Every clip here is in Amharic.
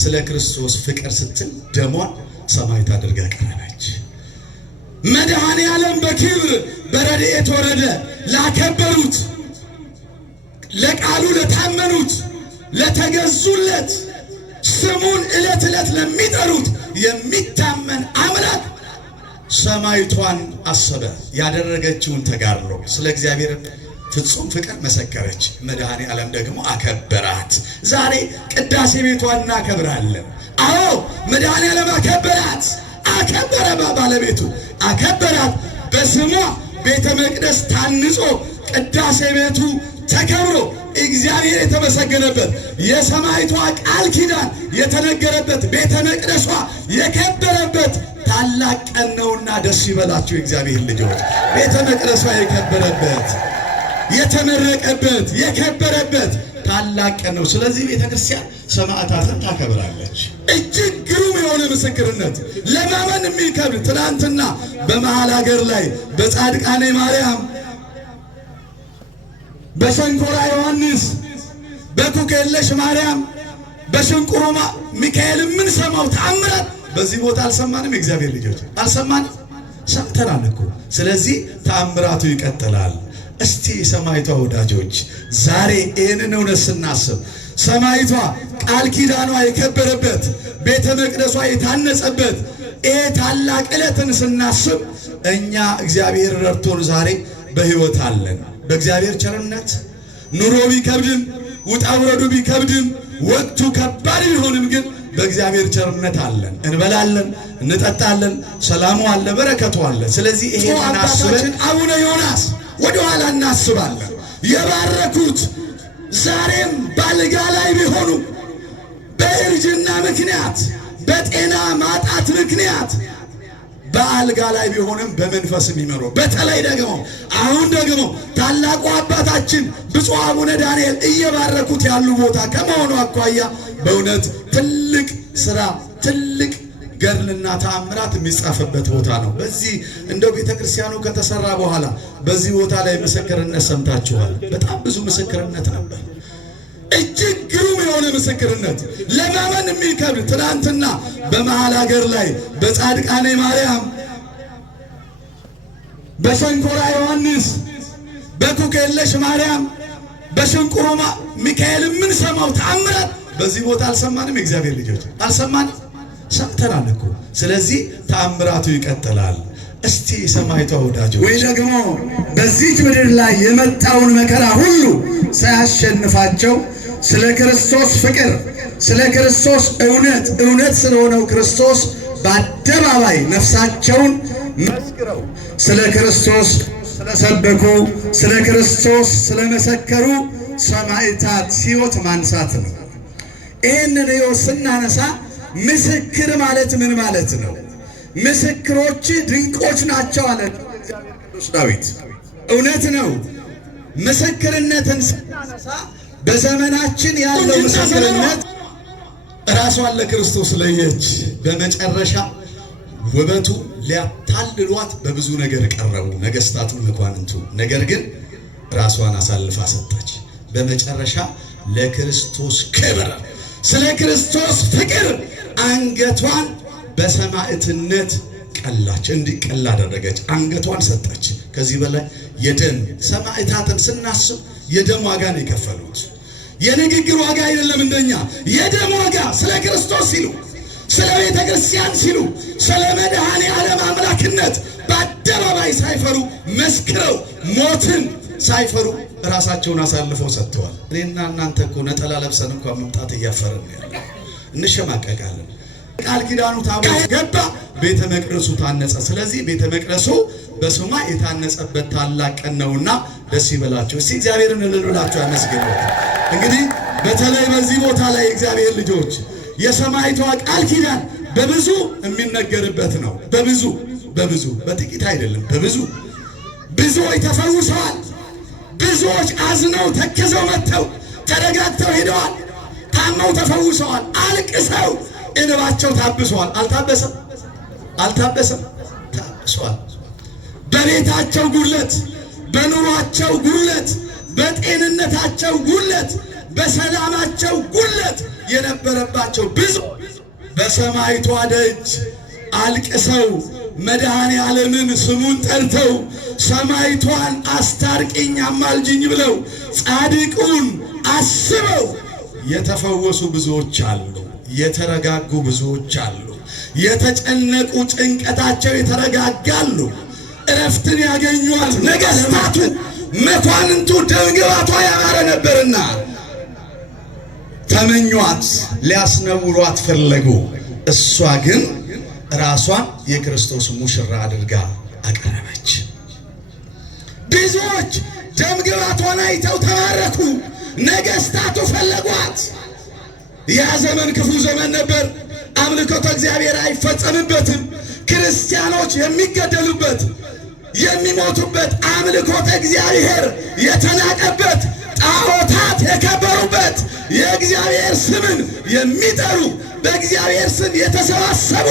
ስለ ክርስቶስ ፍቅር ስትል ደሟን ሰማዕት አድርጋ ቀረበች። መድኃኔ ዓለም በክብር በረድኤት ወረደ። ላከበሩት፣ ለቃሉ ለታመኑት፣ ለተገዙለት፣ ስሙን ዕለት ዕለት ለሚጠሩት የሚታመን አምላክ ሰማዕቷን አሰበ። ያደረገችውን ተጋድሎ ስለ እግዚአብሔር ፍጹም ፍቅር መሰከረች። መድኃኔ ዓለም ደግሞ አከበራት። ዛሬ ቅዳሴ ቤቷን እናከብራለን። አዎ መድኃኔ ዓለም አከበራት። አከበረ ባለቤቱ አከበራት። በስሟ ቤተ መቅደስ ታንጾ ቅዳሴ ቤቱ ተከብሮ እግዚአብሔር የተመሰገነበት የሰማዕቷ ቃል ኪዳን የተነገረበት ቤተ መቅደሷ የከበረበት ታላቅ ቀን ነውና ደስ ይበላችሁ የእግዚአብሔር ልጆች። ቤተ መቅደሷ የከበረበት የተመረቀበት የከበረበት ታላቅ ቀን ነው። ስለዚህ ቤተ ክርስቲያን ሰማዕታትን ታከብራለች። እጅግ ግሩም የሆነ ምስክርነት ለማመን የሚከብድ ትናንትና በመሃል ሀገር ላይ በጻድቃኔ ማርያም፣ በሸንኮራ ዮሐንስ፣ በኩክየለሽ ማርያም፣ በሽንቁሩ ሚካኤል የምንሰማው ተአምራት በዚህ ቦታ አልሰማንም? የእግዚአብሔር ልጆች አልሰማንም? ሰምተናል እኮ። ስለዚህ ተአምራቱ ይቀጥላል። እስቲ ሰማዕቷ ወዳጆች ዛሬ ይህንን እውነት ስናስብ ሰማዕቷ ቃል ኪዳኗ የከበረበት ቤተ መቅደሷ የታነጸበት ይሄ ታላቅ ዕለትን ስናስብ እኛ እግዚአብሔር ረድቶን ዛሬ በሕይወት አለን። በእግዚአብሔር ቸርነት ኑሮ ቢከብድም ውጣ ውረዱ ቢከብድም ወቅቱ ከባድ ቢሆንም ግን በእግዚአብሔር ቸርነት አለን። እንበላለን፣ እንጠጣለን፣ ሰላሙ አለ፣ በረከቱ አለ። ስለዚህ ይሄን አስበን አቡነ ዮናስ ወደ ኋላ እናስባለን። የባረኩት ዛሬም ባልጋ ላይ ቢሆኑ በእርጅና ምክንያት በጤና ማጣት ምክንያት በአልጋ ላይ ቢሆንም በመንፈስ የሚመሩ በተለይ ደግሞ አሁን ደግሞ ታላቁ አባታችን ብፁዕ አቡነ ዳንኤል እየባረኩት ያሉ ቦታ ከመሆኑ አኳያ በእውነት ትልቅ ስራ ትልቅ ገድልና ተአምራት የሚጻፍበት ቦታ ነው። በዚህ እንደው ቤተክርስቲያኑ ከተሰራ በኋላ በዚህ ቦታ ላይ ምስክርነት ሰምታችኋል። በጣም ብዙ ምስክርነት ነበር። እጅግ ግሩም የሆነ ምስክርነት ለማመን የሚከብድ ትናንትና በመሃል ሀገር ላይ በጻድቃኔ ማርያም፣ በሸንኮራ ዮሐንስ፣ በኩክየለሽ ማርያም፣ በሽንቁሩ ሚካኤል የምንሰማው ተአምራት በዚህ ቦታ አልሰማንም? የእግዚአብሔር ልጆች አልሰማንም? ሰምተናል እኮ። ስለዚህ ተአምራቱ ይቀጥላል። እስቲ ሰማዕቷ ወዳጆች ወይ ደግሞ በዚህ ምድር ላይ የመጣውን መከራ ሁሉ ሳያሸንፋቸው ስለ ክርስቶስ ፍቅር ስለ ክርስቶስ እውነት ስለሆነው ክርስቶስ በአደባባይ ነፍሳቸውን መስክረው ስለ ክርስቶስ ስለሰበኩ ስለ ክርስቶስ ስለመሰከሩ ሰማዕታት ሕይወት ማንሳት ነው። ይህንን ሕይወት ስናነሳ ምስክር ማለት ምን ማለት ነው? ምስክሮች ድንቆች ናቸው አለ እግዚአብሔር ቅዱስ ዳዊት። እውነት ነው። ምስክርነትን ስናነሳ በዘመናችን ያለው ምስክርነት ራሷን ለክርስቶስ ለየች። በመጨረሻ ውበቱ ሊያታልሏት በብዙ ነገር ቀረቡ ነገስታቱ መኳንንቱ። ነገር ግን ራሷን አሳልፋ ሰጠች። በመጨረሻ ለክርስቶስ ክብር ስለ ክርስቶስ ፍቅር አንገቷን በሰማዕትነት ቀላች። እንዲቀላ አደረገች። አንገቷን ሰጠች። ከዚህ በላይ የደም ሰማዕታትን ስናስብ የደም ዋጋ ነው የከፈሉት። የንግግር ዋጋ አይደለም እንደኛ የደም ዋጋ ስለ ክርስቶስ ሲሉ ስለ ቤተ ክርስቲያን ሲሉ ስለ መድኃኔ ዓለም አምላክነት በአደባባይ ሳይፈሩ መስክረው ሞትን ሳይፈሩ ራሳቸውን አሳልፈው ሰጥተዋል። እኔና እናንተ እኮ ነጠላ ለብሰን እንኳን መምጣት እያፈረን ያለ እንሸማቀቃለን። ቃል ኪዳኑ ታቦት ገባ፣ ቤተ መቅደሱ ታነጸ። ስለዚህ ቤተ መቅደሱ በስሟ የታነጸበት ታላቅ ቀን ነውና ደስ ይበላችሁ። እስቲ እግዚአብሔርን እልል ብላችሁ አመስግኑ። እንግዲህ በተለይ በዚህ ቦታ ላይ እግዚአብሔር ልጆች የሰማዕቷ ቃል ኪዳን በብዙ የሚነገርበት ነው። በብዙ በጥቂት አይደለም፣ በብዙ ብዙዎች ተፈውሰዋል። ብዙዎች አዝነው ተክዘው መጥተው ተረጋግተው ሄደዋል። ታመው ተፈውሰዋል። አልቅሰው እንባቸው ታብሰዋል። አልታበሰም? ታብሰዋል። በቤታቸው ጉድለት፣ በኑሯቸው ጉድለት፣ በጤንነታቸው ጉድለት በሰላማቸው ጉለት የነበረባቸው ብዙ በሰማይቷ ደጅ አልቅሰው መድኃኔ ዓለምን ስሙን ጠርተው ሰማይቷን አስታርቂኝ አማልጅኝ ብለው ጻድቁን አስበው የተፈወሱ ብዙዎች አሉ። የተረጋጉ ብዙዎች አሉ። የተጨነቁ ጭንቀታቸው የተረጋጋሉ። እረፍትን ያገኙአት ነገሥታቱ መኳንንቱ ደምግባቷ ያማረ ነበርና ተመኟት፣ ሊያስነውሯት ፈለጉ። እሷ ግን ራሷን የክርስቶስ ሙሽራ አድርጋ አቀረበች። ብዙዎች ደምግባቷን አይተው ተማረኩ። ነገሥታቱ ፈለጓት። ያ ዘመን ክፉ ዘመን ነበር። አምልኮተ እግዚአብሔር አይፈጸምበትም። ክርስቲያኖች የሚገደሉበት የሚሞቱበት፣ አምልኮተ እግዚአብሔር የተናቀበት፣ ጣዖታት የከበሩበት፣ የእግዚአብሔር ስምን የሚጠሩ በእግዚአብሔር ስም የተሰባሰቡ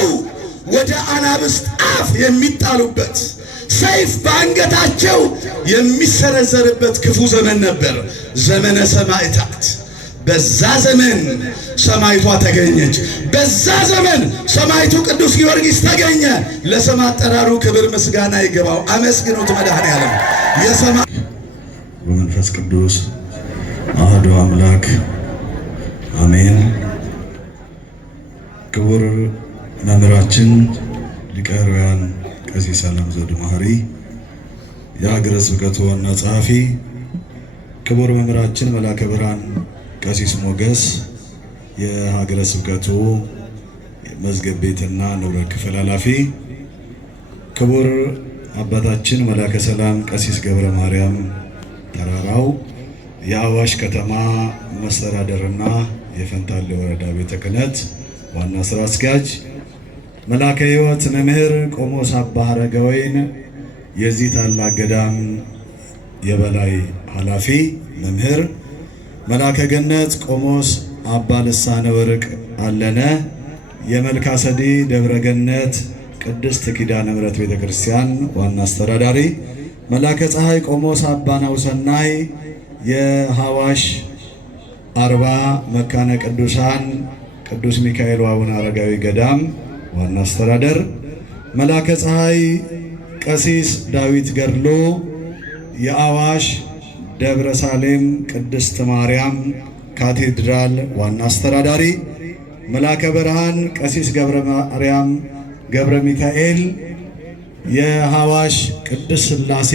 ወደ አናብስት አፍ የሚጣሉበት፣ ሰይፍ በአንገታቸው የሚሰረዘርበት ክፉ ዘመን ነበር፣ ዘመነ ሰማዕታት። በዛ ዘመን ሰማይቷ ተገኘች። በዛ ዘመን ሰማይቱ ቅዱስ ጊዮርጊስ ተገኘ። ለስም አጠራሩ ክብር ምስጋና ይገባው። አመስግኑት መድኃኔዓለም። በመንፈስ ቅዱስ አሐዱ አምላክ አሜን። ክቡር መምህራችን ሊቀ ኅሩያን ቀሲስ ዓለም ዘውዱ መሐሪ የሀገረ ስብከቱ ዋና ጸሐፊ፣ ክቡር መምህራችን መላከ ብርሃን ቀሲስ ሞገስ የሀገረ ስብከቱ መዝገብ ቤትና ንብረት ክፍል ኃላፊ፣ ክቡር አባታችን መላከ ሰላም ቀሲስ ገብረ ማርያም ተራራው የአዋሽ ከተማ መስተዳድርና የፈንታሌ ወረዳ ቤተ ክህነት ዋና ስራ አስኪያጅ፣ መላከ ሕይወት መምህር ቆሞስ አባ አረጋወይን የዚህ ታላቅ ገዳም የበላይ ኃላፊ መምህር፣ መላከ ገነት ቆሞስ አባ ልሳነ ወርቅ አለነ የመልካሰዲ ደብረ ገነት ቅድስት ኪዳነ ምሕረት ቤተ ክርስቲያን ዋና አስተዳዳሪ፣ መላከ ፀሐይ ቆሞስ አባ ናውሰናይ የሐዋሽ አርባ መካነ ቅዱሳን ቅዱስ ሚካኤል ወአቡነ አረጋዊ ገዳም ዋና አስተዳደር፣ መላከ ፀሐይ ቀሲስ ዳዊት ገድሎ የአዋሽ ደብረ ሳሌም ቅድስት ማርያም ካቴድራል ዋና አስተዳዳሪ፣ መላከ ብርሃን ቀሲስ ገብረ ማርያም ገብረ ሚካኤል የሐዋሽ ቅድስት ሥላሴ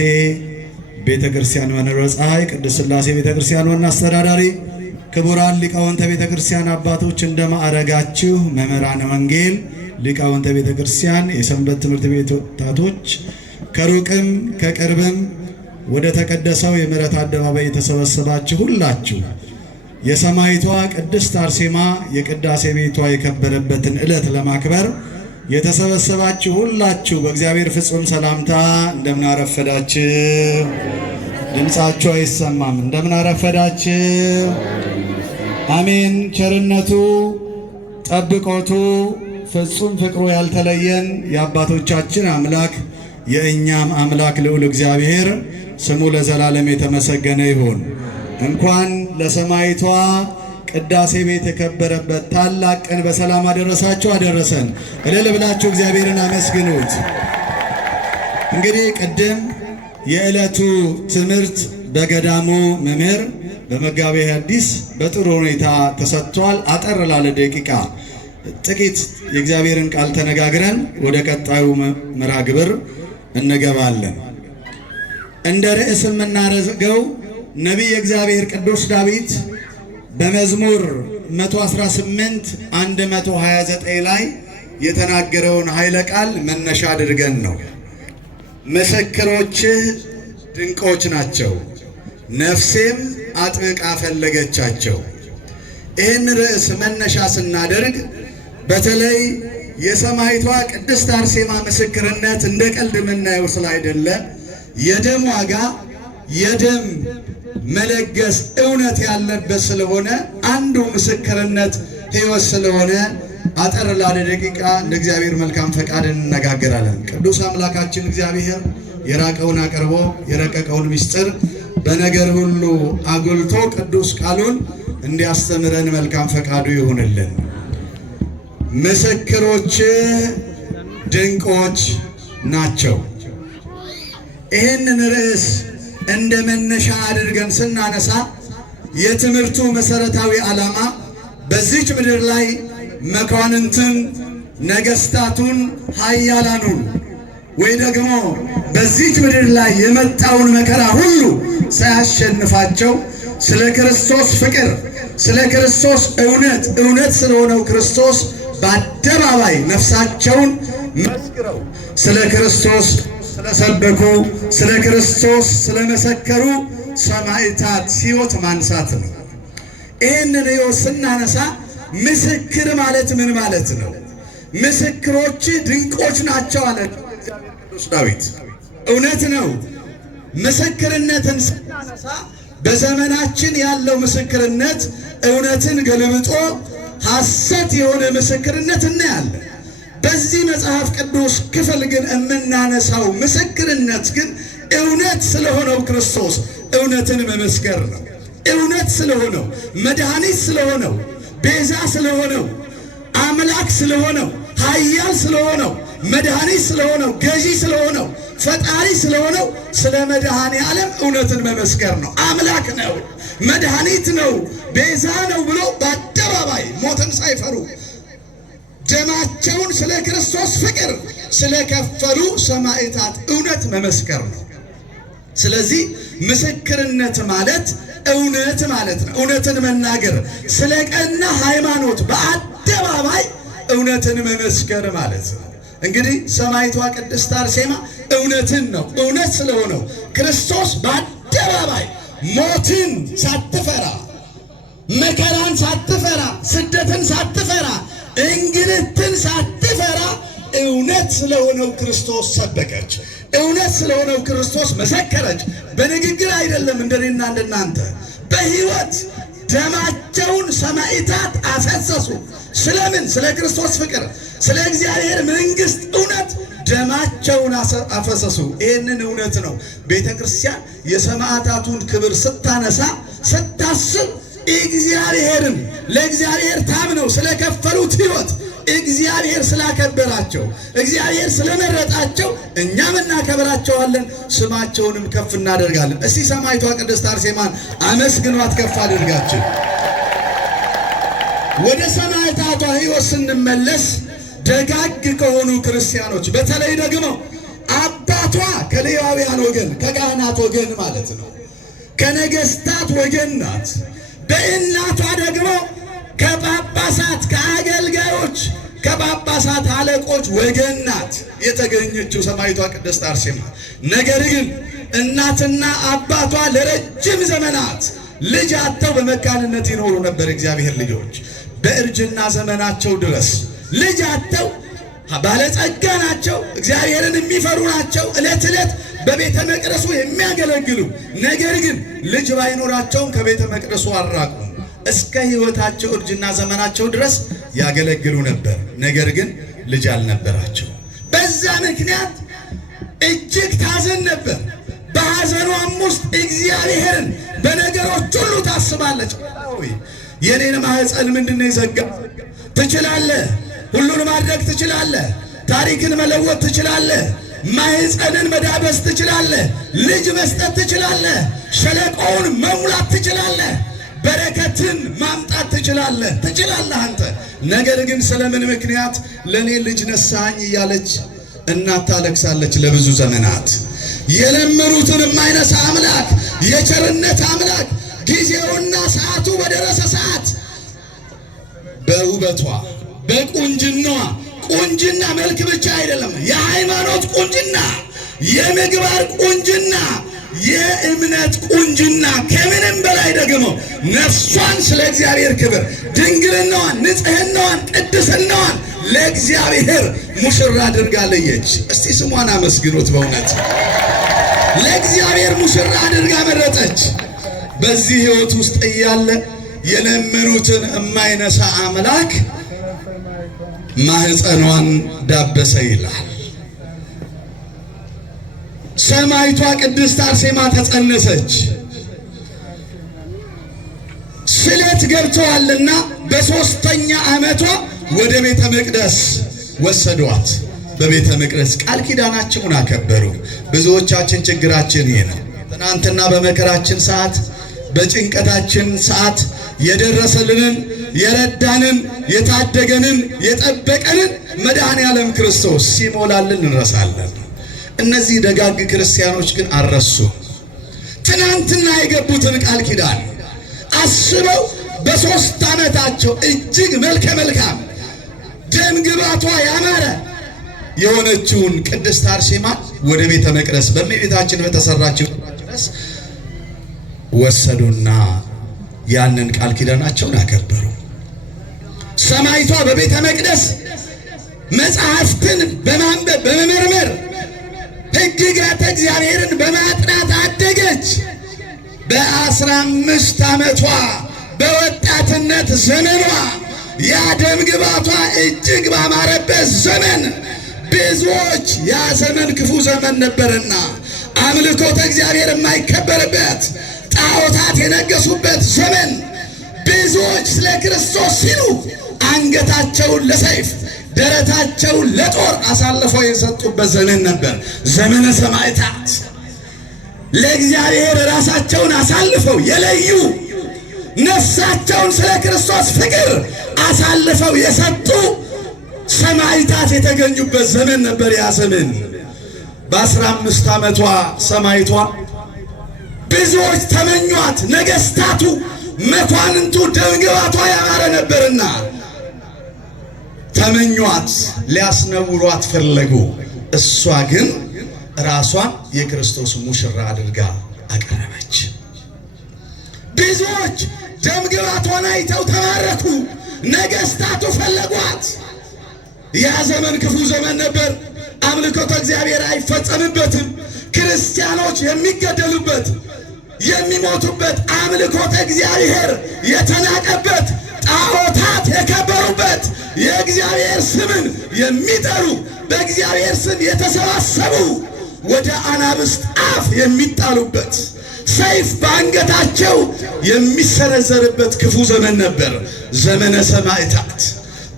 ቤተ ክርስቲያን መንበረ ፀሐይ ቅድስት ሥላሴ ቤተ ክርስቲያን ዋና አስተዳዳሪ፣ ክቡራን ሊቃውንተ ቤተ ክርስቲያን አባቶች እንደ ማዕረጋችሁ፣ መምህራነ ወንጌል፣ ሊቃውንተ ቤተ ክርስቲያን፣ የሰንበት ትምህርት ቤት ወጣቶች፣ ከሩቅም ከቅርብም ወደ ተቀደሰው የምሕረት አደባባይ የተሰበሰባችሁ ሁላችሁ የሰማይቷ ቅድስት አርሴማ የቅዳሴ ቤቷ የከበረበትን ዕለት ለማክበር የተሰበሰባችሁ ሁላችሁ በእግዚአብሔር ፍጹም ሰላምታ እንደምን አረፈዳችሁ። ድምፃችሁ አይሰማም። እንደምን አረፈዳችሁ። አሜን። ቸርነቱ ጠብቆቱ ፍጹም ፍቅሩ ያልተለየን የአባቶቻችን አምላክ የእኛም አምላክ ልዑል እግዚአብሔር ስሙ ለዘላለም የተመሰገነ ይሁን። እንኳን ለሰማይቷ ቅዳሴ ቤት የከበረበት ታላቅ ቀን በሰላም አደረሳችሁ አደረሰን። እልል ብላችሁ እግዚአብሔርን አመስግኑት። እንግዲህ ቅድም የዕለቱ ትምህርት በገዳሙ መምህር በመጋቤ ሐዲስ በጥሩ ሁኔታ ተሰጥቷል። አጠር ላለ ደቂቃ ጥቂት የእግዚአብሔርን ቃል ተነጋግረን ወደ ቀጣዩ መርሃ ግብር እንገባለን። እንደ ርዕስ የምናደርገው ነቢይ እግዚአብሔር ቅዱስ ዳዊት በመዝሙር 118 129 ላይ የተናገረውን ኃይለ ቃል መነሻ አድርገን ነው። ምስክሮችህ ድንቆች ናቸው፣ ነፍሴም አጥብቃ ፈለገቻቸው። ይህን ርዕስ መነሻ ስናደርግ በተለይ የሰማይቷ ቅድስት አርሴማ ምስክርነት እንደ ቀልድ የምናየው ስላይደለ የደም ዋጋ የደም መለገስ እውነት ያለበት ስለሆነ አንዱ ምስክርነት ሕይወት ስለሆነ አጠር ላለ ደቂቃ እንደ እግዚአብሔር መልካም ፈቃድ እንነጋገራለን። ቅዱስ አምላካችን እግዚአብሔር የራቀውን አቅርቦ የረቀቀውን ምስጢር በነገር ሁሉ አጉልቶ ቅዱስ ቃሉን እንዲያስተምረን መልካም ፈቃዱ ይሁንልን። ምስክሮች ድንቆች ናቸው። ይህንን ርዕስ እንደ መነሻ አድርገን ስናነሳ የትምህርቱ መሰረታዊ ዓላማ በዚች ምድር ላይ መኳንንትን፣ ነገስታቱን፣ ኃያላኑን ወይ ደግሞ በዚች ምድር ላይ የመጣውን መከራ ሁሉ ሳያሸንፋቸው ስለ ክርስቶስ ፍቅር፣ ስለ ክርስቶስ እውነት ስለሆነው ክርስቶስ በአደባባይ ነፍሳቸውን መስክረው ስለ ክርስቶስ ስለሰበኩ፣ ስለ ክርስቶስ ስለመሰከሩ ሰማዕታት ሕይወት ማንሳት ነው። ይህንን ሕይወት ስናነሳ ምስክር ማለት ምን ማለት ነው? ምስክሮች ድንቆች ናቸው አለ እግዚአብሔር ቅዱስ ዳዊት። እውነት ነው። ምስክርነትን ስናነሳ በዘመናችን ያለው ምስክርነት እውነትን ገልብጦ ሐሰት የሆነ ምስክርነት እናያለን። በዚህ መጽሐፍ ቅዱስ ክፍል ግን የምናነሳው ምስክርነት ግን እውነት ስለሆነው ክርስቶስ እውነትን መመስከር ነው። እውነት ስለሆነው፣ መድኃኒት ስለሆነው፣ ቤዛ ስለሆነው፣ አምላክ ስለሆነው፣ ኃያል ስለሆነው፣ መድኃኒት ስለሆነው፣ ገዢ ስለሆነው፣ ፈጣሪ ስለሆነው ስለ መድኃኔ ዓለም እውነትን መመስከር ነው። አምላክ ነው፣ መድኃኒት ነው፣ ቤዛ ነው ብሎ በአደባባይ ሞትን ሳይፈሩ ደማቸውን ስለ ክርስቶስ ፍቅር ስለከፈሉ ሰማዕታት እውነት መመስከር ነው። ስለዚህ ምስክርነት ማለት እውነት ማለት ነው። እውነትን መናገር፣ ስለ ቀና ሃይማኖት በአደባባይ እውነትን መመስከር ማለት ነው። እንግዲህ ሰማዕቷ ቅድስት አርሴማ እውነትን ነው፣ እውነት ስለሆነው ክርስቶስ በአደባባይ ሞትን ሳትፈራ፣ መከራን ሳትፈራ፣ ስደትን ሳትፈራ፣ እንግልትን ሳትፈራ እውነት ስለሆነው ክርስቶስ ሰበከች። እውነት ስለሆነው ክርስቶስ መሰከረች። በንግግር አይደለም እንደኔና እንደናንተ፣ በሕይወት ደማቸውን ሰማዕታት አፈሰሱ። ስለምን? ስለ ክርስቶስ ፍቅር፣ ስለ እግዚአብሔር መንግሥት እውነት ደማቸውን አፈሰሱ። ይህንን እውነት ነው ቤተ ክርስቲያን የሰማዕታቱን ክብር ስታነሳ ስታስብ እግዚአብሔርን ለእግዚአብሔር ታምነው ስለከፈሉት ሕይወት እግዚአብሔር ስላከበራቸው፣ እግዚአብሔር ስለመረጣቸው እኛም እናከብራቸዋለን፣ ስማቸውንም ከፍ እናደርጋለን። እስቲ ሰማዕቷ ቅድስት አርሴማን አመስግኗት ከፍ አድርጋችሁ። ወደ ሰማዕታቷ ሕይወት ስንመለስ ደጋግ ከሆኑ ክርስቲያኖች በተለይ ደግሞ አባቷ ከሌዋውያን ወገን ከካህናት ወገን ማለት ነው፣ ከነገስታት ወገን ናት። በእናቷ ደግሞ ከጳጳሳት ከአገልጋዮች ከጳጳሳት አለቆች ወገን ናት የተገኘችው ሰማዕቷ ቅድስት አርሴማ። ነገር ግን እናትና አባቷ ለረጅም ዘመናት ልጅ አጥተው በመካንነት ይኖሩ ነበር። እግዚአብሔር ልጆች በእርጅና ዘመናቸው ድረስ ልጅ አጥተው ባለጸጋ ናቸው፣ እግዚአብሔርን የሚፈሩ ናቸው፣ ዕለት ዕለት በቤተ መቅደሱ የሚያገለግሉ። ነገር ግን ልጅ ባይኖራቸውም ከቤተ መቅደሱ አራቁ። እስከ ሕይወታቸው እርጅና ዘመናቸው ድረስ ያገለግሉ ነበር። ነገር ግን ልጅ አልነበራቸው። በዛ ምክንያት እጅግ ታዘን ነበር። በሐዘኗም ውስጥ እግዚአብሔርን በነገሮች ሁሉ ታስባለች። የኔን ማህፀን ምንድነው የዘጋ? ትችላለህ፣ ሁሉን ማድረግ ትችላለህ፣ ታሪክን መለወጥ ትችላለህ፣ ማህፀንን መዳበስ ትችላለህ፣ ልጅ መስጠት ትችላለህ፣ ሸለቆውን መሙላት ትችላለህ፣ በረከትን ማምጣት ትችላለህ አንተ። ነገር ግን ስለምን ምክንያት ለኔ ልጅ ነሳኝ እያለች እናት ታለቅሳለች ለብዙ ዘመናት። የለመኑትን የማይነሳ አምላክ፣ የቸርነት አምላክ ጊዜውና ሰዓቱ በደረሰ ሰዓት በውበቷ በቁንጅናዋ፣ ቁንጅና መልክ ብቻ አይደለም፣ የሃይማኖት ቁንጅና፣ የምግባር ቁንጅና፣ የእምነት ቁንጅና፣ ከምንም በላይ ደግሞ ነፍሷን ስለ እግዚአብሔር ክብር ድንግልናዋን፣ ንጽህናዋን፣ ቅድስናዋን ለእግዚአብሔር ሙሽራ አድርጋ ለየች። እስቲ ስሟን አመስግኑት። በእውነት ለእግዚአብሔር ሙሽራ አድርጋ መረጠች። በዚህ ሕይወት ውስጥ እያለ የለመኑትን የማይነሳ አምላክ ማህፀኗን ዳበሰ ይላል። ሰማዕቷ ቅድስት አርሴማ ተጸነሰች። ስለት ገብተዋልና በ3ኛ ዓመቷ ወደ ቤተ መቅደስ ወሰዷት። በቤተ መቅደስ ቃል ኪዳናቸውን አከበሩ። ብዙዎቻችን ችግራችን ይሄ ነው። ትናንትና በመከራችን ሰዓት፣ በጭንቀታችን ሰዓት የደረሰልንን የረዳንን የታደገንን የጠበቀንን መድኃኔ ዓለም ክርስቶስ ሲሞላልን እንረሳለን። እነዚህ ደጋግ ክርስቲያኖች ግን አልረሱም። ትናንትና የገቡትን ቃል ኪዳን አስበው በ3 ዓመታቸው እጅግ መልከ መልካም ደም ግባቷ ያማረ የሆነችውን ቅድስት አርሴማን ወደ ቤተ መቅደስ በእመቤታችን በተሰራችው መቅደስ ወሰዱና ያንን ቃል ኪዳናቸውን አከበሩ። ሰማይቷ በቤተ መቅደስ መጽሐፍትን በማንበብ በመመርመር ሕግጋተ እግዚአብሔርን በማጥናት አደገች። በ15 ዓመቷ በወጣትነት ዘመኗ ያ ደም ግባቷ እጅግ ባማረበት ዘመን ብዙዎች ያ ዘመን ክፉ ዘመን ነበርና አምልኮተ እግዚአብሔር የማይከበርበት ጣዖታት የነገሱበት ዘመን ብዙዎች ስለ ክርስቶስ ሲሉ አንገታቸውን ለሰይፍ ደረታቸውን ለጦር አሳልፈው የሰጡበት ዘመን ነበር። ዘመነ ሰማዕታት ለእግዚአብሔር ራሳቸውን አሳልፈው የለዩ ነፍሳቸውን ስለ ክርስቶስ ፍቅር አሳልፈው የሰጡ ሰማዕታት የተገኙበት ዘመን ነበር ያ ዘመን። በ15 ዓመቷ ሰማዕቷ ብዙዎች ተመኟት። ነገስታቱ መኳንንቱ ደምግባቷ ያማረ ነበርና ተመኟት፣ ሊያስነውሯት ፈለጉ። እሷ ግን ራሷን የክርስቶስ ሙሽራ አድርጋ አቀረበች። ብዙዎች ደምግባቷን አይተው ተማረኩ። ነገስታቱ ፈለጓት። ያ ዘመን ክፉ ዘመን ነበር። አምልኮተ እግዚአብሔር አይፈጸምበትም። ክርስቲያኖች የሚገደሉበት የሚሞቱበት፣ አምልኮተ እግዚአብሔር የተናቀበት፣ ጣዖታት የከበሩበት፣ የእግዚአብሔር ስምን የሚጠሩ በእግዚአብሔር ስም የተሰባሰቡ ወደ አናብስት አፍ የሚጣሉበት፣ ሰይፍ በአንገታቸው የሚሰነዘርበት ክፉ ዘመን ነበር፣ ዘመነ ሰማዕታት።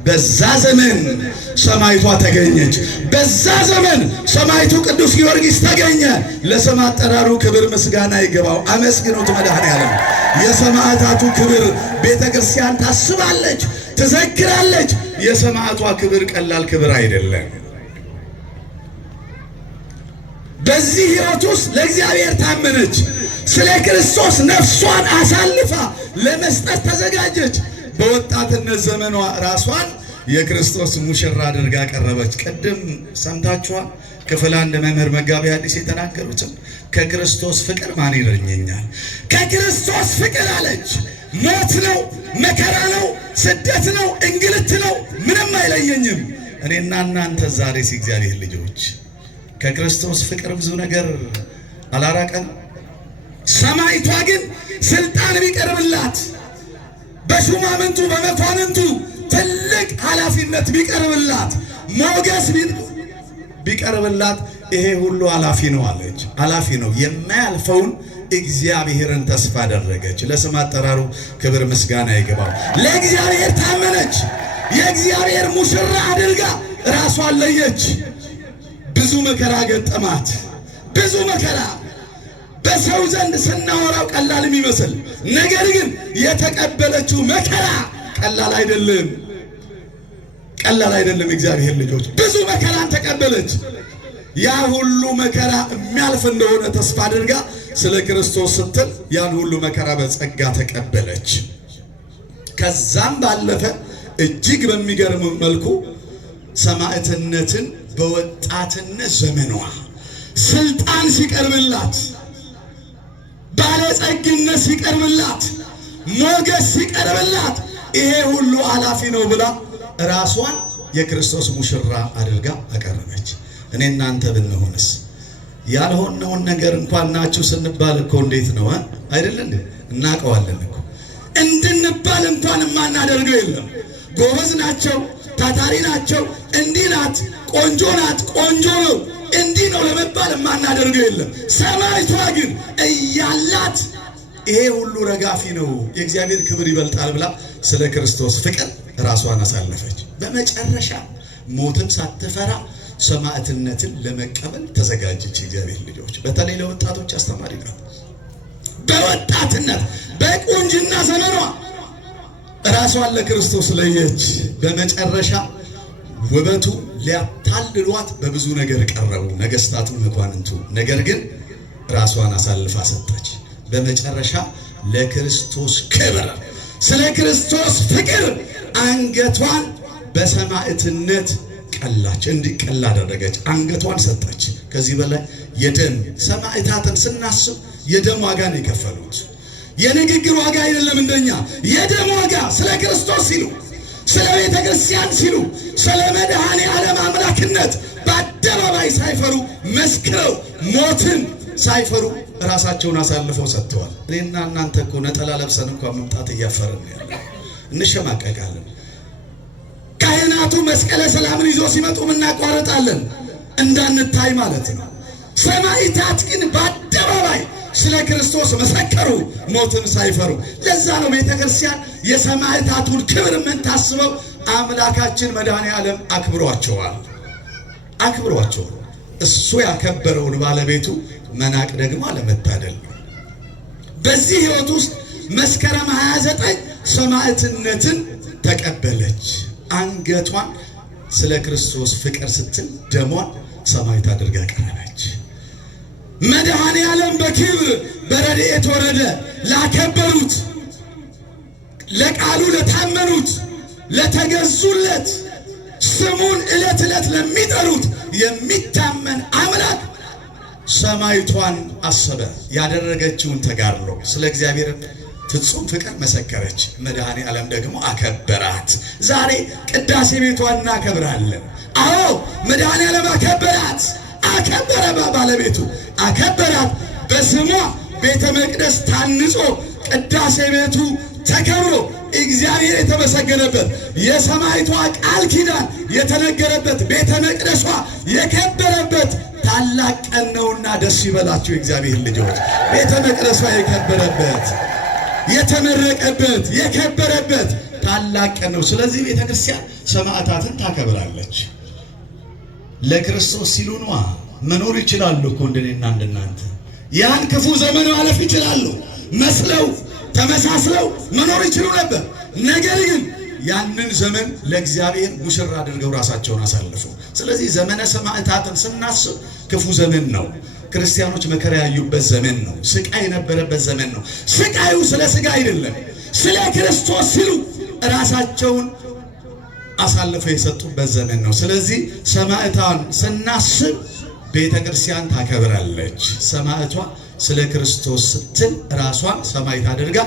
በዛ ዘመን ሰማዕቷ ተገኘች። በዛ ዘመን ሰማዕቱ ቅዱስ ጊዮርጊስ ተገኘ። ለስም አጠራሩ ክብር ምስጋና ይገባው። አመስግኑት መድኃኔዓለም። የሰማዕታቱ ክብር ቤተ ክርስቲያን ታስባለች፣ ትዘክራለች። የሰማዕቷ ክብር ቀላል ክብር አይደለም። በዚህ ሕይወት ውስጥ ለእግዚአብሔር ታመነች። ስለ ክርስቶስ ነፍሷን አሳልፋ ለመስጠት ተዘጋጀች። በወጣትነት ዘመኗ ራሷን የክርስቶስ ሙሽራ አድርጋ ቀረበች። ቅድም ሰምታችኋል። ክፍል 1 መምህር መጋቢ ሐዲስ የተናገሩትን ከክርስቶስ ፍቅር ማን ይለየኛል? ከክርስቶስ ፍቅር አለች። ሞት ነው፣ መከራ ነው፣ ስደት ነው፣ እንግልት ነው፣ ምንም አይለየኝም። እኔና እናንተ ዛሬ እግዚአብሔር ልጆች ከክርስቶስ ፍቅር ብዙ ነገር አላራቀን። ሰማዕቷ ግን ስልጣን ቢቀርብላት በሹማምንቱ በመኳንንቱ ትልቅ ኃላፊነት ቢቀርብላት ሞገስ ቢቀርብላት ይሄ ሁሉ ኃላፊ ነው አለች። ኃላፊ ነው የማያልፈውን እግዚአብሔርን ተስፋ አደረገች። ለስም አጠራሩ ክብር ምስጋና ይገባው። ለእግዚአብሔር ታመነች። የእግዚአብሔር ሙሽራ አድርጋ ራሷን ለየች። ብዙ መከራ ገጠማት። ብዙ መከራ በሰው ዘንድ ስናወራው ቀላል የሚመስል ነገር ግን የተቀበለችው መከራ ቀላል አይደለም። ቀላል አይደለም። እግዚአብሔር ልጆች ብዙ መከራን ተቀበለች። ያ ሁሉ መከራ የሚያልፍ እንደሆነ ተስፋ አድርጋ ስለ ክርስቶስ ስትል ያን ሁሉ መከራ በጸጋ ተቀበለች። ከዛም ባለፈ እጅግ በሚገርም መልኩ ሰማዕትነትን በወጣትነት ዘመኗ ስልጣን ሲቀርብላት፣ ባለጸግነት ሲቀርብላት፣ ሞገስ ሲቀርብላት ይሄ ሁሉ ኃላፊ ነው ብላ ራሷን የክርስቶስ ሙሽራ አድርጋ አቀረበች። እኔ እናንተ ብንሆንስ ያልሆነውን ነገር እንኳን ናችሁ ስንባል እኮ እንዴት ነው አይደል እንዴ? እናውቀዋለን እኮ እንድንባል እንኳን የማናደርገው የለም። ጎበዝ ናቸው፣ ታታሪ ናቸው፣ እንዲህ ናት፣ ቆንጆ ናት፣ ቆንጆ ነው፣ እንዲህ ነው ለመባል የማናደርገው የለም። ሰማዕቷ ግን እያላት ይሄ ሁሉ ረጋፊ ነው፣ የእግዚአብሔር ክብር ይበልጣል ብላ ስለ ክርስቶስ ፍቅር ራሷን አሳለፈች። በመጨረሻ ሞትን ሳትፈራ ሰማዕትነትን ለመቀበል ተዘጋጀች። እግዚአብሔር ልጆች፣ በተለይ ለወጣቶች አስተማሪ ናት። በወጣትነት በቁንጅና ዘመኗ ራሷን ለክርስቶስ ለየች። በመጨረሻ ውበቱ ሊያታልሏት በብዙ ነገር ቀረቡ፣ ነገስታቱ፣ መኳንንቱ። ነገር ግን ራሷን አሳልፋ ሰጠች። በመጨረሻ ለክርስቶስ ክብር፣ ስለ ክርስቶስ ፍቅር አንገቷን በሰማዕትነት ቀላች፣ እንዲቀላ አደረገች። አንገቷን ሰጠች። ከዚህ በላይ የደም ሰማዕታትን ስናስብ የደም ዋጋ ነው የከፈሉት። የንግግር ዋጋ አይደለም እንደኛ፣ የደም ዋጋ ስለ ክርስቶስ ሲሉ፣ ስለ ቤተ ክርስቲያን ሲሉ፣ ስለ መድኃኔ ዓለም አምላክነት በአደባባይ ሳይፈሩ መስክረው ሞትን ሳይፈሩ ራሳቸውን አሳልፈው ሰጥተዋል። እኔና እናንተ እኮ ነጠላ ለብሰን እንኳን መምጣት እያፈርን ያለ እንሸማቀቃለን። ካህናቱ መስቀለ ሰላምን ይዞ ሲመጡ እናቋርጣለን እንዳንታይ ማለት ነው። ሰማዕታት ግን በአደባባይ ስለ ክርስቶስ መሰከሩ ሞትን ሳይፈሩ። ለዛ ነው ቤተ ክርስቲያን የሰማዕታቱን ክብር የምታስበው። አምላካችን መድኃኔ ዓለም አክብሯቸዋል። እሱ ያከበረውን ባለቤቱ መናቅ ደግሞ አለመታደል ነው። በዚህ ሕይወት ውስጥ መስከረም 29 ሰማዕትነትን ተቀበለች። አንገቷን ስለ ክርስቶስ ፍቅር ስትል ደሟን ሰማዕት አድርጋ ቀረበች። መድኃኔ ዓለም በክብር በረድኤት ወረደ። ላከበሩት፣ ለቃሉ ለታመኑት፣ ለተገዙለት፣ ስሙን ዕለት ዕለት ለሚጠሩት የሚታመን አምላክ ሰማዕቷን አሰበ። ያደረገችውን ተጋድሎ ስለ እግዚአብሔር ፍጹም ፍቅር መሰከረች። መድኃኔ ዓለም ደግሞ አከበራት። ዛሬ ቅዳሴ ቤቷን እናከብራለን። አዎ መድኃኔ ዓለም አከበራት። አከበረ ባለቤቱ አከበራት። በስሟ ቤተ መቅደስ ታንጾ ቅዳሴ ቤቱ ተከብሮ እግዚአብሔር የተመሰገነበት የሰማዕቷ ቃል ኪዳን የተነገረበት ቤተ መቅደሷ የከበረበት ታላቅ ቀን ነውና ደስ ይበላችሁ የእግዚአብሔር ልጆች። ቤተ መቅደሷ የከበረበት የተመረቀበት የከበረበት ታላቅ ቀን ነው። ስለዚህ ቤተ ክርስቲያን ሰማዕታትን ታከብራለች። ለክርስቶስ ሲሉ ነዋ። መኖር ይችላሉ እኮ እንደኔና እንደናንተ። ያን ክፉ ዘመን ማለፍ ይችላሉ። መስለው ተመሳስለው መኖር ይችሉ ነበር። ነገር ግን ያንን ዘመን ለእግዚአብሔር ሙሽራ አድርገው ራሳቸውን አሳልፉ። ስለዚህ ዘመነ ሰማዕታትን ስናስብ ክፉ ዘመን ነው። ክርስቲያኖች መከራ ያዩበት ዘመን ነው። ስቃይ የነበረበት ዘመን ነው። ስቃዩ ስለ ስጋ አይደለም፣ ስለ ክርስቶስ ሲሉ ራሳቸውን አሳልፈው የሰጡበት ዘመን ነው። ስለዚህ ሰማዕታን ስናስብ ቤተ ክርስቲያን ታከብራለች። ሰማዕቷ ስለ ክርስቶስ ስትል ራሷን ሰማዕት አድርጋ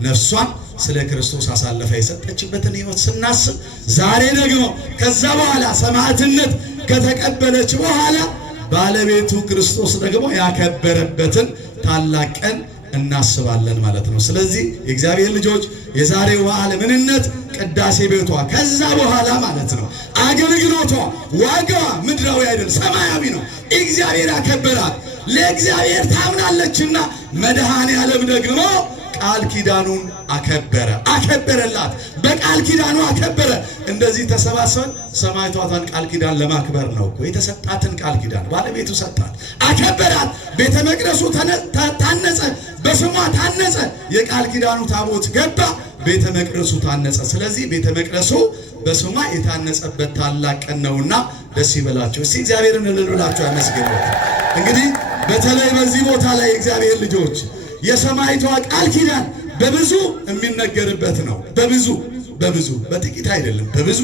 ነፍሷን ስለ ክርስቶስ አሳልፋ የሰጠችበትን ሕይወት ስናስብ፣ ዛሬ ደግሞ ከዛ በኋላ ሰማዕትነት ከተቀበለች በኋላ ባለቤቱ ክርስቶስ ደግሞ ያከበረበትን ታላቅ ቀን እናስባለን ማለት ነው። ስለዚህ የእግዚአብሔር ልጆች የዛሬው በዓል ምንነት ቅዳሴ ቤቷ፣ ከዛ በኋላ ማለት ነው አገልግሎቷ፣ ዋጋዋ ምድራዊ አይደል ሰማያዊ ነው። እግዚአብሔር ያከበራት፣ ለእግዚአብሔር ታምናለችና መድኃኔ ዓለም ደግሞ ቃል ኪዳኑን አከበረላት። በቃል ኪዳኑ አከበረ። እንደዚህ ተሰባስበን ሰማዕቷን ቃል ኪዳን ለማክበር ነው እኮ የተሰጣትን ቃል ኪዳን ባለቤቱ ሰጣት፣ አከበራት። ቤተ መቅደሱ ታነጸ፣ በስሟ ታነጸ። የቃል ኪዳኑ ታቦት ገባ፣ ቤተ መቅደሱ ታነጸ። ስለዚህ ቤተ መቅደሱ በስሟ የታነጸበት ታላቅ ቀን ነውና ደስ ይበላችሁ። እስቲ እግዚአብሔርን እልል ብላችሁ አመስግኑት። እንግዲህ በተለይ በዚህ ቦታ ላይ እግዚአብሔር ልጆች የሰማዕቷ ቃል ኪዳን በብዙ የሚነገርበት ነው። በብዙ በጥቂት አይደለም፣ በብዙ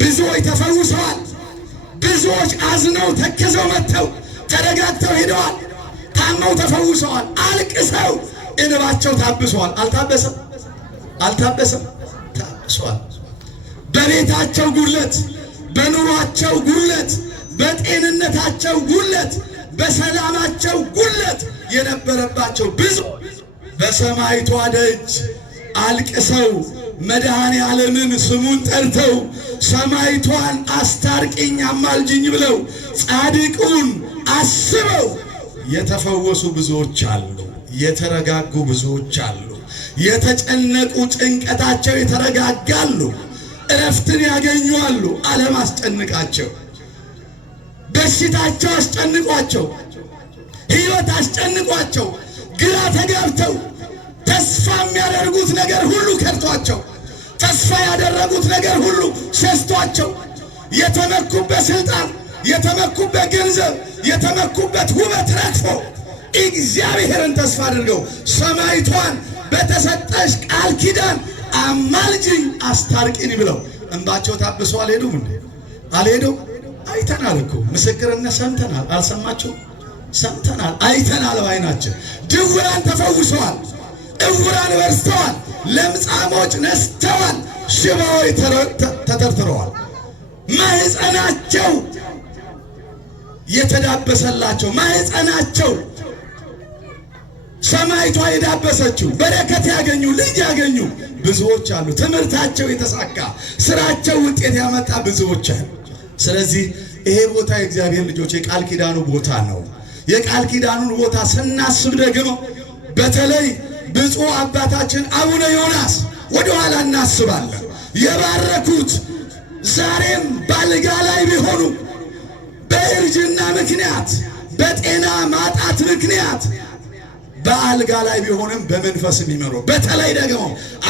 ብዙዎች ተፈውሰዋል። ብዙዎች አዝነው ተክዘው መጥተው ተረጋግተው ሄደዋል። ታመው ተፈውሰዋል። አልቅሰው እንባቸው ታብሰዋል። አልታበሰም? ታብሰዋል። በቤታቸው ጉድለት፣ በኑሯቸው ጉድለት፣ በጤንነታቸው ጉድለት፣ በሰላማቸው ጉድለት የነበረባቸው ብዙ በሰማዕቷ ደጅ አልቅሰው መድኃኔ ዓለምን ስሙን ጠርተው ሰማዕቷን አስታርቂኝ አማልጅኝ ብለው ጻድቁን አስበው የተፈወሱ ብዙዎች አሉ። የተረጋጉ ብዙዎች አሉ። የተጨነቁ ጭንቀታቸው የተረጋጋሉ፣ እረፍትን ያገኙአሉ። ዓለም አስጨንቃቸው፣ በሽታቸው አስጨንቋቸው፣ ሕይወት አስጨንቋቸው፣ ግራ ተጋብተው ተስፋ የሚያደርጉት ነገር ሁሉ ከርቷቸው፣ ተስፋ ያደረጉት ነገር ሁሉ ሸስቷቸው፣ የተመኩበት ስልጣን፣ የተመኩበት ገንዘብ፣ የተመኩበት ውበት ረግፎ እግዚአብሔርን ተስፋ አድርገው ሰማይቷን በተሰጠሽ ቃል ኪዳን አማልጅኝ አስታርቂኝ ብለው እንባቸው ታብሶ አልሄዱም እንዴ? አልሄዱም? አይተናል እኮ ምስክርነት ሰምተናል። አልሰማችሁ? ሰምተናል፣ አይተናል በዓይናችን። ድውያን ተፈውሰዋል፣ ዕውራን በርስተዋል፣ ለምጻሞች ነስተዋል፣ ሽባዎች ተተርትረዋል። ማህፀናቸው የተዳበሰላቸው ማህፀናቸው ሰማይቷ የዳበሰችው በረከት ያገኙ ልጅ ያገኙ ብዙዎች አሉ። ትምህርታቸው የተሳካ ስራቸው ውጤት ያመጣ ብዙዎች አሉ። ስለዚህ ይሄ ቦታ የእግዚአብሔር ልጆች የቃል ኪዳኑ ቦታ ነው። የቃል ኪዳኑን ቦታ ስናስብ ደግሞ በተለይ ብፁዕ አባታችን አቡነ ዮናስ ወደ ኋላ እናስባለን። የባረኩት ዛሬም ባልጋ ላይ ቢሆኑ በእርጅና ምክንያት በጤና ማጣት ምክንያት በአልጋ ላይ ቢሆንም በመንፈስ የሚመሩ በተለይ ደግሞ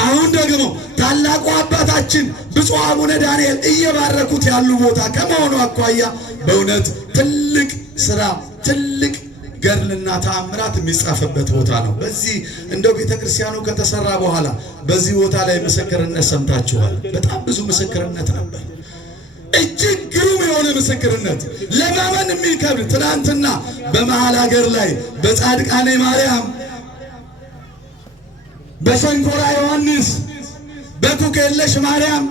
አሁን ደግሞ ታላቁ አባታችን ብፁዕ አቡነ ዳንኤል እየባረኩት ያሉ ቦታ ከመሆኑ አኳያ በእውነት ትልቅ ስራ ትልቅ ገድልና ተአምራት የሚጻፍበት ቦታ ነው። በዚህ እንደው ቤተክርስቲያኑ ከተሰራ በኋላ በዚህ ቦታ ላይ ምስክርነት ሰምታችኋል። በጣም ብዙ ምስክርነት ነበር። እጅግ ግሩም የሆነ ምስክርነት ለማመን የሚከብድ ትናንትና በመሃል ሀገር ላይ በጻድቃኔ ማርያም፣ በሸንኮራ ዮሐንስ፣ በኩክየለሽ ማርያም፣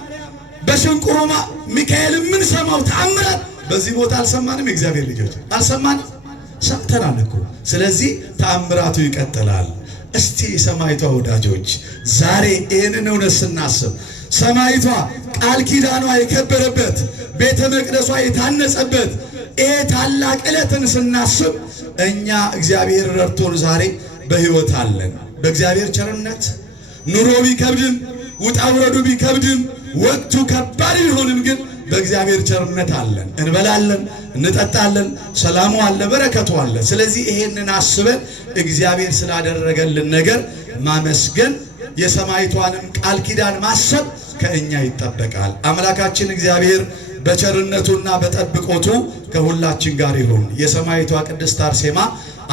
በሽንቁሩማ ሚካኤል የምንሰማው ተአምራት በዚህ ቦታ አልሰማንም? የእግዚአብሔር ልጆች አልሰማንም? ሰምተናል እኮ። ስለዚህ ተአምራቱ ይቀጥላል። እስቲ ሰማይቷ ወዳጆች ዛሬ ይህንን እውነት ስናስብ ሰማይቷ ቃል ኪዳኗ የከበረበት ቤተ መቅደሷ የታነጸበት ይሄ ታላቅ ዕለትን ስናስብ እኛ እግዚአብሔር ረድቶን ዛሬ በሕይወት አለን። በእግዚአብሔር ቸርነት ኑሮ ቢከብድም ውጣ ውረዱ ቢከብድም ወቅቱ ከባድ ቢሆንም ግን በእግዚአብሔር ቸርነት አለን። እንበላለን፣ እንጠጣለን፣ ሰላሙ አለ፣ በረከቱ አለ። ስለዚህ ይሄንን አስበን እግዚአብሔር ስላደረገልን ነገር ማመስገን የሰማይቷንም ቃል ኪዳን ማሰብ ከእኛ ይጠበቃል። አምላካችን እግዚአብሔር በቸርነቱና በጠብቆቱ ከሁላችን ጋር ይሁን። የሰማይቷ ቅድስት አርሴማ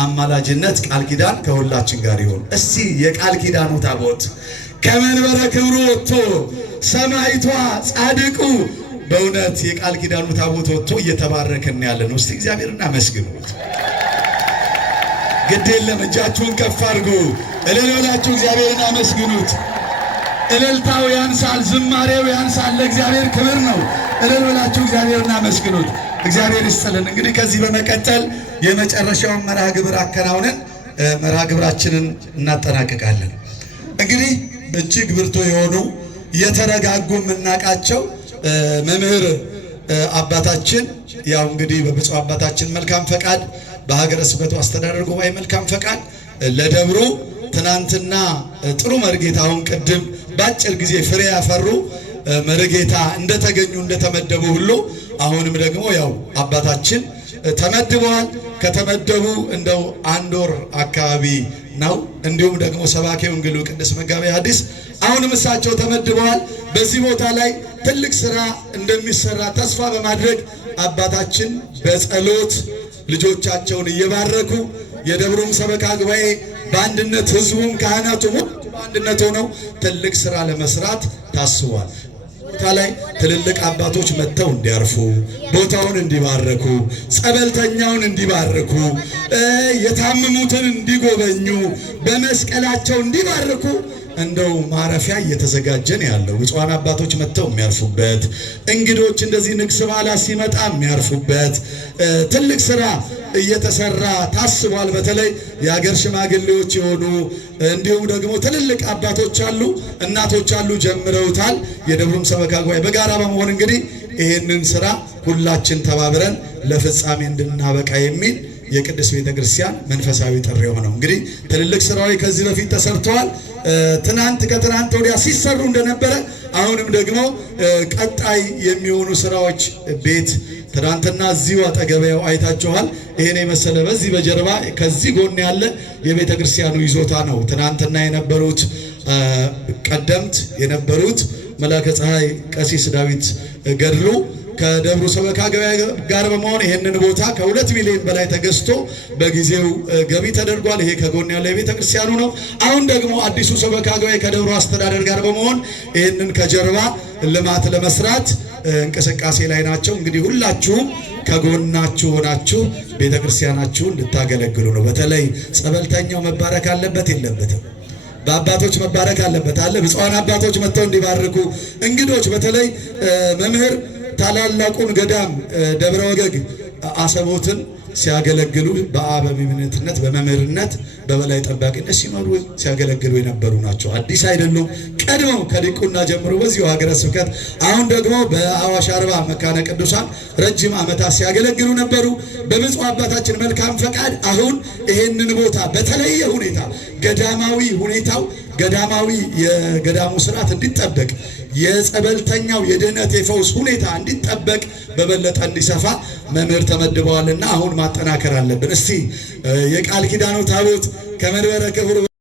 አማላጅነት ቃል ኪዳን ከሁላችን ጋር ይሁን። እስቲ የቃል ኪዳኑ ታቦት ከመንበረ ክብሩ ወጥቶ ሰማይቷ ጻድቁ በእውነት የቃል ኪዳኑ ታቦት ወጥቶ እየተባረከን ያለን ነው። እስቲ እግዚአብሔርን አመስግኑት። ግድ የለም እጃችሁን ከፍ አድርጉ፣ እልል ብላችሁ እግዚአብሔርን አመስግኑት። እልልታው ያንሳል፣ ዝማሬው ያንሳል፣ ለእግዚአብሔር ክብር ነው። እልል ብላችሁ እግዚአብሔርን አመስግኑት። እግዚአብሔር ይስጥልን። እንግዲህ ከዚህ በመቀጠል የመጨረሻውን መርሃ ግብር አከናውነን መርሃ ግብራችንን እናጠናቅቃለን። እንግዲህ እጅግ ብርቱ የሆኑ የተረጋጉ የምናውቃቸው መምህር አባታችን ያው እንግዲህ በብፁዕ አባታችን መልካም ፈቃድ በሀገረ ስብከቱ አስተዳደር ጉባኤ መልካም ፈቃድ ለደብሩ ትናንትና ጥሩ መርጌታ አሁን ቅድም በአጭር ጊዜ ፍሬ ያፈሩ መርጌታ እንደተገኙ እንደተመደቡ ሁሉ አሁንም ደግሞ ያው አባታችን ተመድበዋል። ከተመደቡ እንደው አንድ ወር አካባቢ ነው። እንዲሁም ደግሞ ሰባኬ ወንጌሉ ቅዱስ መጋቤ ሐዲስ አሁንም እሳቸው ተመድበዋል። በዚህ ቦታ ላይ ትልቅ ስራ እንደሚሰራ ተስፋ በማድረግ አባታችን በጸሎት ልጆቻቸውን እየባረኩ የደብሩም ሰበካ ጉባኤ በአንድነት ህዝቡም ካህናቱም በአንድነት ሆነው ትልቅ ስራ ለመስራት ታስቧል። ቦታ ላይ ትልልቅ አባቶች መጥተው እንዲያርፉ ቦታውን እንዲባረኩ ጸበልተኛውን እንዲባርኩ የታመሙትን እንዲጎበኙ በመስቀላቸው እንዲባርኩ እንደው ማረፊያ እየተዘጋጀን ያለው ብፁዓን አባቶች መጥተው የሚያርፉበት እንግዶች እንደዚህ ንግስ በዓላት ሲመጣ የሚያርፉበት ትልቅ ስራ እየተሰራ ታስቧል። በተለይ የሀገር ሽማግሌዎች የሆኑ እንዲሁም ደግሞ ትልልቅ አባቶች አሉ፣ እናቶች አሉ፣ ጀምረውታል። የደብሩም ሰበካ ጉባኤ በጋራ በመሆን እንግዲህ ይሄንን ስራ ሁላችን ተባብረን ለፍጻሜ እንድናበቃ የሚል የቅድስት ቤተክርስቲያን መንፈሳዊ ጥሪ ሆነው እንግዲህ ትልልቅ ስራዎች ከዚህ በፊት ተሰርተዋል። ትናንት ከትናንት ወዲያ ሲሰሩ እንደነበረ አሁንም ደግሞ ቀጣይ የሚሆኑ ስራዎች ቤት ትናንትና እዚሁ አጠገበው አይታችኋል። ይሄን የመሰለ በዚህ በጀርባ ከዚህ ጎን ያለ የቤተክርስቲያኑ ይዞታ ነው። ትናንትና የነበሩት ቀደምት የነበሩት መላከ ፀሐይ ቀሲስ ዳዊት ገድሉ ከደብሩ ሰበካ ጋር በመሆን ይሄንን ቦታ ከ2 ሚሊዮን በላይ ተገዝቶ በጊዜው ገቢ ተደርጓል። ይሄ ከጎን ያለ የቤተ ክርስቲያኑ ነው። አሁን ደግሞ አዲሱ ሰበካ ጉባኤ ከደብሩ አስተዳደር ጋር በመሆን ይሄንን ከጀርባ ልማት ለመስራት እንቅስቃሴ ላይ ናቸው። እንግዲህ ሁላችሁም ከጎናችሁ ሆናችሁ ቤተ ክርስቲያናችሁን እንድታገለግሉ ነው። በተለይ ጸበልተኛው መባረክ አለበት የለበትም? በአባቶች መባረክ አለበት አለ። ብፁዓን አባቶች መጥተው እንዲባርኩ እንግዶች በተለይ መምህር ታላላቁን ገዳም ደብረ ወገግ አሰቦትን ሲያገለግሉ በአበምኔትነት በመምህርነት በበላይ ጠባቂነት ሲኖሩ ሲያገለግሉ የነበሩ ናቸው። አዲስ አይደሉም። ቀድመው ከዲቁና ጀምሮ በዚሁ ሀገረ ስብከት አሁን ደግሞ በአዋሽ አርባ መካነ ቅዱሳን ረጅም ዓመታት ሲያገለግሉ ነበሩ። በብፁዕ አባታችን መልካም ፈቃድ አሁን ይሄንን ቦታ በተለየ ሁኔታ ገዳማዊ ሁኔታው ገዳማዊ የገዳሙ ስርዓት እንዲጠበቅ የጸበልተኛው የድህነት የፈውስ ሁኔታ እንዲጠበቅ በበለጠ እንዲሰፋ መምህር ተመድበዋልና አሁን ማጠናከር አለብን። እስቲ የቃል ኪዳኑ ታቦት ከመንበረ ክብሩ